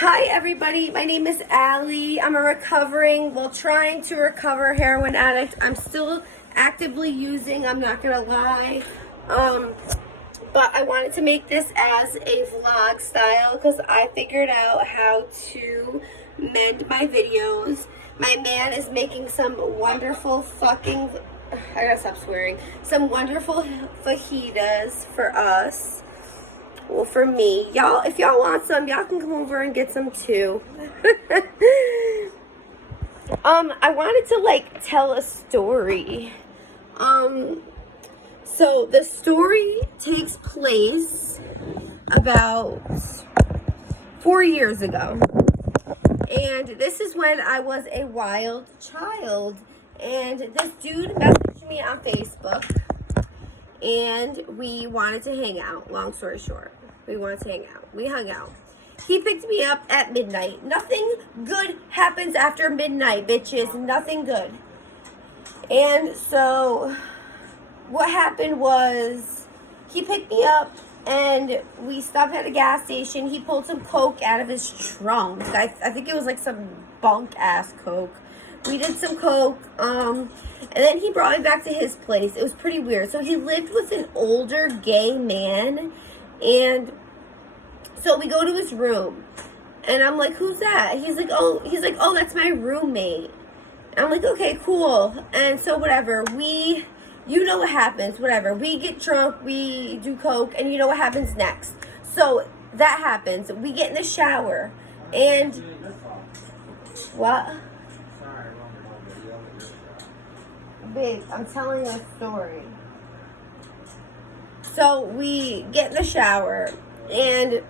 Hi everybody, my name is Allie. I'm a trying to recover heroin addict. I'm still actively using, I'm not gonna lie. But I wanted to make this as a vlog style because I figured out how to mend my videos. My man is making some wonderful fucking, I gotta stop swearing, some wonderful fajitas for us. Well, for me, y'all, if y'all want some, y'all can come over and get some too. I wanted to tell a story. So the story takes place about 4 years ago. And this is when I was a wild child. And this dude messaged me on Facebook. And we wanted to hang out. Long story short, we wanted to hang out. We hung out. He picked me up at midnight. Nothing good happens after midnight, bitches. Nothing good. And so what happened was he picked me up and we stopped at a gas station. He pulled some coke out of his trunk. I think it was like some bunk ass coke. We did some coke. And then he brought me back to his place. It was pretty weird. So he lived with an older gay man. And so we go to his room. And I'm like, who's that? He's like, oh, that's my roommate. And I'm like, okay, cool. And so whatever. You know what happens. Whatever. We get drunk. We do coke. And you know what happens next. So that happens. We get in the shower. And what? Babe, I'm telling a story. So we get in the shower and,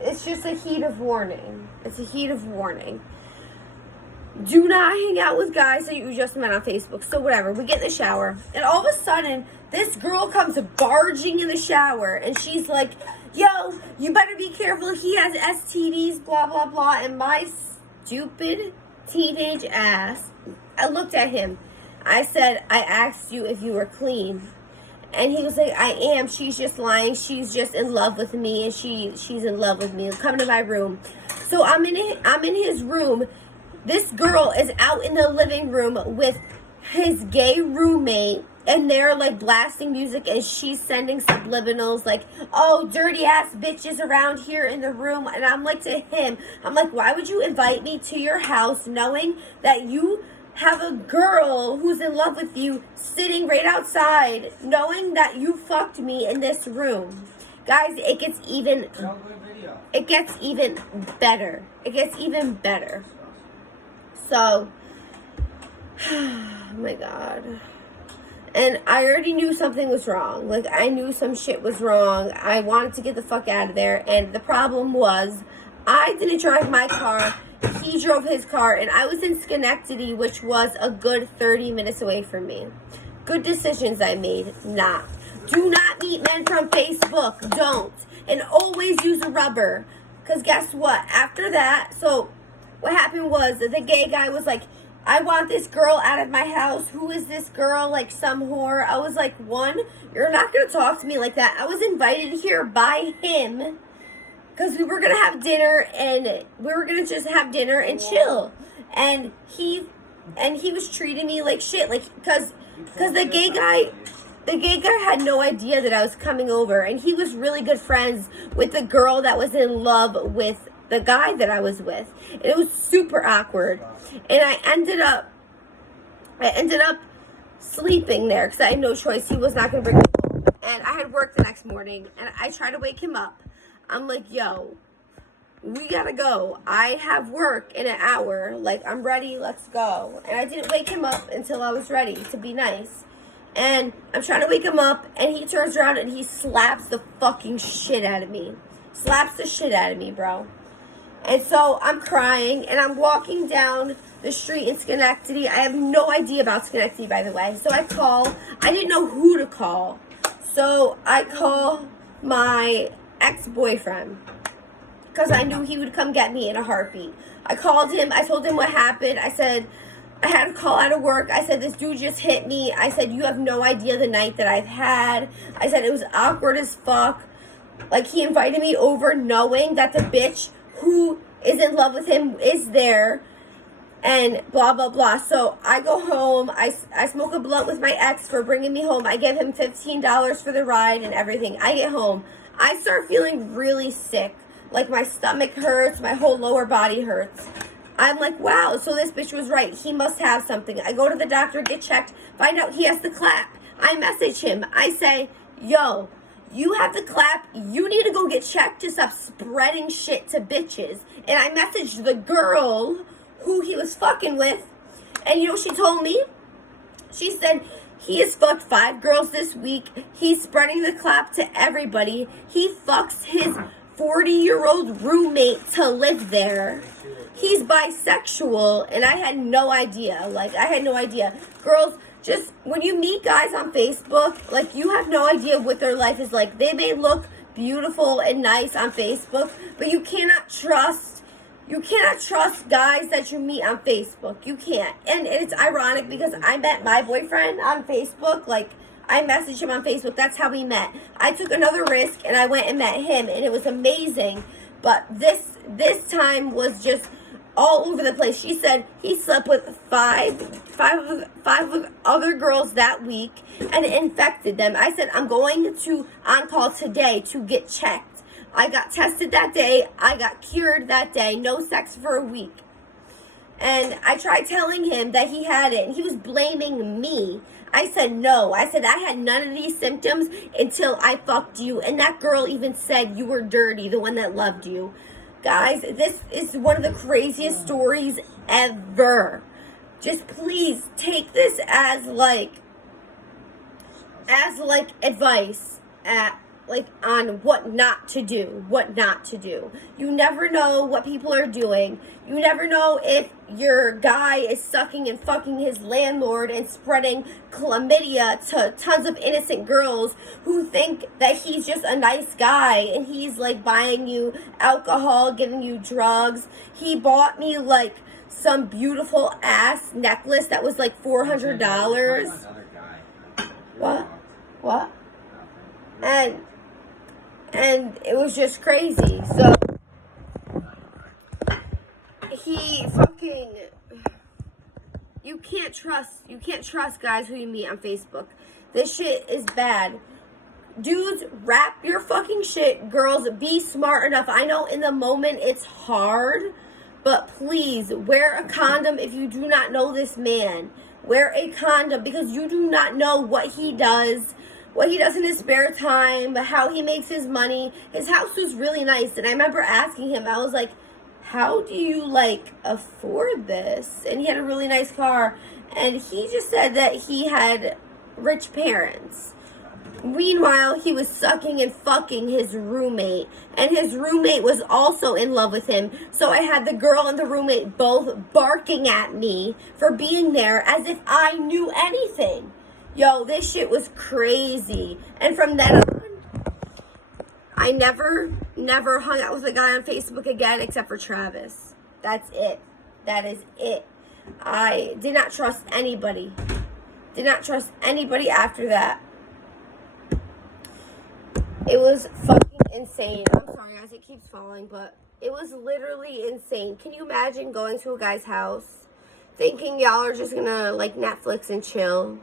it's just a heat of warning. It's a heat of warning. Do not hang out with guys that you just met on Facebook. So whatever, we get in the shower and all of a sudden, this girl comes barging in the shower and she's like, yo, you better be careful. He has STDs, blah, blah, blah. And my stupid teenage ass, I looked at him. I said, I asked you if you were clean. And he was like, I am. She's just lying. She's just in love with me and she's in love with me. Come to my room. So I'm in his room. This girl is out in the living room with his gay roommate. And they're like blasting music and she's sending subliminals like, oh, dirty ass bitches around here in the room. And I'm like to him, I'm like, why would you invite me to your house knowing that you have a girl who's in love with you sitting right outside, knowing that you fucked me in this room? Guys, it gets even better. It gets even better. So, oh my God. And I already knew something was wrong. Like, I knew some shit was wrong. I wanted to get the fuck out of there. And the problem was, I didn't drive my car. He drove his car. And I was in Schenectady, which was a good 30 minutes away from me. Good decisions I made. Not. Do not meet men from Facebook. Don't. And always use a rubber. Because guess what? After that, so what happened was that the gay guy was like, I want this girl out of my house. Who is this girl? Like some whore. I was like, one, you're not going to talk to me like that. I was invited here by him because we were going to have dinner and we were going to just have dinner and chill. And he was treating me like shit. Like, because the gay guy had no idea that I was coming over. And he was really good friends with the girl that was in love with the guy that I was with. And it was super awkward. And I ended up sleeping there because I had no choice. He was not going to bring me home. And I had work the next morning. And I tried to wake him up. I'm like, yo, we got to go. I have work in an hour. Like, I'm ready. Let's go. And I didn't wake him up until I was ready to be nice. And I'm trying to wake him up. And he turns around and he slaps the fucking shit out of me. Slaps the shit out of me, bro. And so I'm crying, and I'm walking down the street in Schenectady. I have no idea about Schenectady, by the way. So I call. I didn't know who to call. So I call my ex-boyfriend because I knew he would come get me in a heartbeat. I called him. I told him what happened. I said, I had a call out of work. I said, this dude just hit me. I said, you have no idea the night that I've had. I said, it was awkward as fuck. Like, he invited me over knowing that the bitch who is in love with him is there, and blah, blah, blah. So I go home. I smoke a blunt with my ex for bringing me home. I give him $15 for the ride and everything. I get home. I start feeling really sick. Like, my stomach hurts. My whole lower body hurts. I'm like, wow, so this bitch was right. He must have something. I go to the doctor, get checked, find out he has the clap. I message him. I say, yo, you have the clap. You need to go get checked to stop spreading shit to bitches. And I messaged the girl who he was fucking with. And you know what she told me? She said, he has fucked 5 girls this week. He's spreading the clap to everybody. He fucks his 40-year-old roommate to live there. He's bisexual, and I had no idea. Like, I had no idea. Girls, just when you meet guys on Facebook, like, you have no idea what their life is like. They may look beautiful and nice on Facebook, but you cannot trust guys that you meet on Facebook. You can't. And it's ironic because I met my boyfriend on Facebook. Like, I messaged him on Facebook. That's how we met. I took another risk and I went and met him, and it was amazing. But this time was just all over the place. She said he slept with five other girls that week and infected them. I said, I'm going to on call today to get checked. I got tested that day. I got cured that day. No sex for a week. And I tried telling him that he had it, and he was blaming me. I said no. I said I had none of these symptoms until I fucked you. And that girl even said you were dirty, the one that loved you. Guys, this is one of the craziest stories ever. Just please take this as advice on what not to do. You never know what people are doing. You never know if your guy is sucking and fucking his landlord and spreading chlamydia to tons of innocent girls who think that he's just a nice guy and he's like buying you alcohol, giving you drugs. He bought me like some beautiful ass necklace that was like $400. What? And it was just crazy. So he fucking, you can't trust guys who you meet on Facebook. This shit is bad. Dudes, wrap your fucking shit. Girls, be smart enough. I know in the moment it's hard, but please wear a condom if you do not know this man. Wear a condom because you do not know what he does in his spare time, how he makes his money. His house was really nice, and I remember asking him, I was like, how do you, afford this? And he had a really nice car, and he just said that he had rich parents. Meanwhile, he was sucking and fucking his roommate, and his roommate was also in love with him. So I had the girl and the roommate both barking at me for being there as if I knew anything. Yo, this shit was crazy. And from then on, I never hung out with a guy on Facebook again except for Travis. That's it. That is it. I did not trust anybody. Did not trust anybody after that. It was fucking insane. I'm sorry, guys, it keeps falling, but it was literally insane. Can you imagine going to a guy's house, thinking y'all are just gonna, Netflix and chill?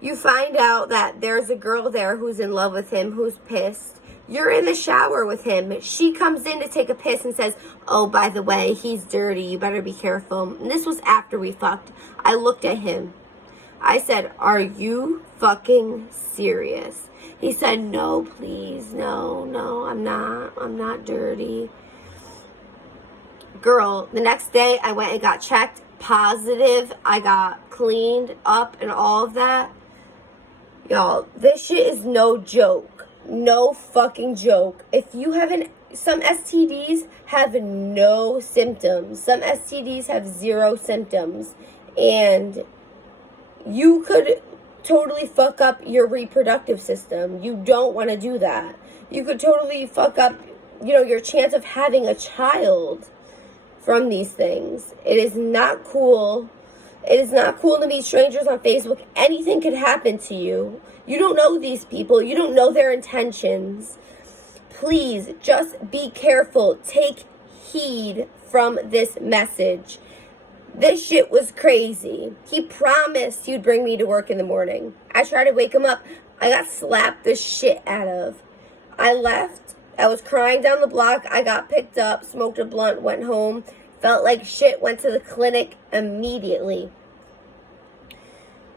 You find out that there's a girl there who's in love with him, who's pissed. You're in the shower with him. She comes in to take a piss and says, oh, by the way, he's dirty. You better be careful. And this was after we fucked. I looked at him. I said, are you fucking serious? He said, no, please. No, I'm not dirty. Girl, the next day I went and got checked. Positive. I got cleaned up and all of that. Y'all, this shit is no joke. No fucking joke. If you haven't, some STDs have no symptoms. Some STDs have 0 symptoms. And you could totally fuck up your reproductive system. You don't want to do that. You could totally fuck up, your chance of having a child from these things. It is not cool. It is not cool to meet strangers on Facebook. Anything could happen to you. You don't know these people. You don't know their intentions. Please, just be careful. Take heed from this message. This shit was crazy. He promised he'd bring me to work in the morning. I tried to wake him up. I got slapped the shit out of. I left. I was crying down the block. I got picked up, smoked a blunt, went home. Felt like shit, went to the clinic immediately.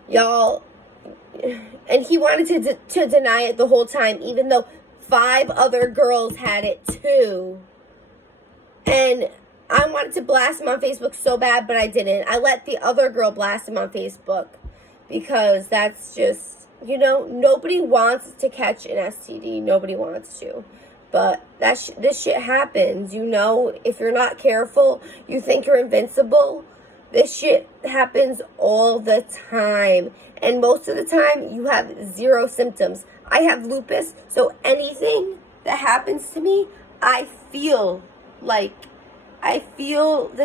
Y'all, and he wanted to deny it the whole time, even though 5 other girls had it too. And I wanted to blast him on Facebook so bad, but I didn't. I let the other girl blast him on Facebook because that's just, you know, nobody wants to catch an STD. Nobody wants to. But this shit happens, you know. If you're not careful, you think you're invincible. This shit happens all the time. And most of the time, you have 0 symptoms. I have lupus, so anything that happens to me, I feel the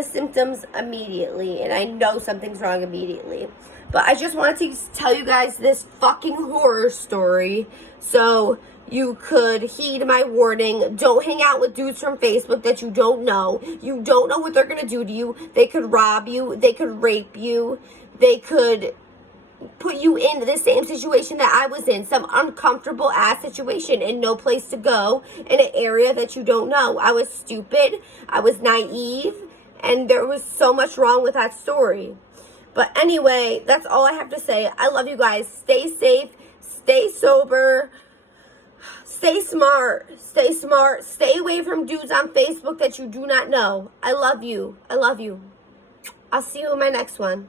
symptoms immediately, and I know something's wrong immediately. But I just wanted to tell you guys this fucking horror story so you could heed my warning. Don't hang out with dudes from Facebook that you don't know. You don't know what they're going to do to you. They could rob you. They could rape you. They could put you in the same situation that I was in, some uncomfortable ass situation and no place to go in an area that you don't know. I was stupid, I was naive, and there was so much wrong with that story. But anyway, that's all I have to say. I love you guys. Stay safe, stay sober, stay smart, stay away from dudes on Facebook that you do not know. I love you. I'll see you in my next one.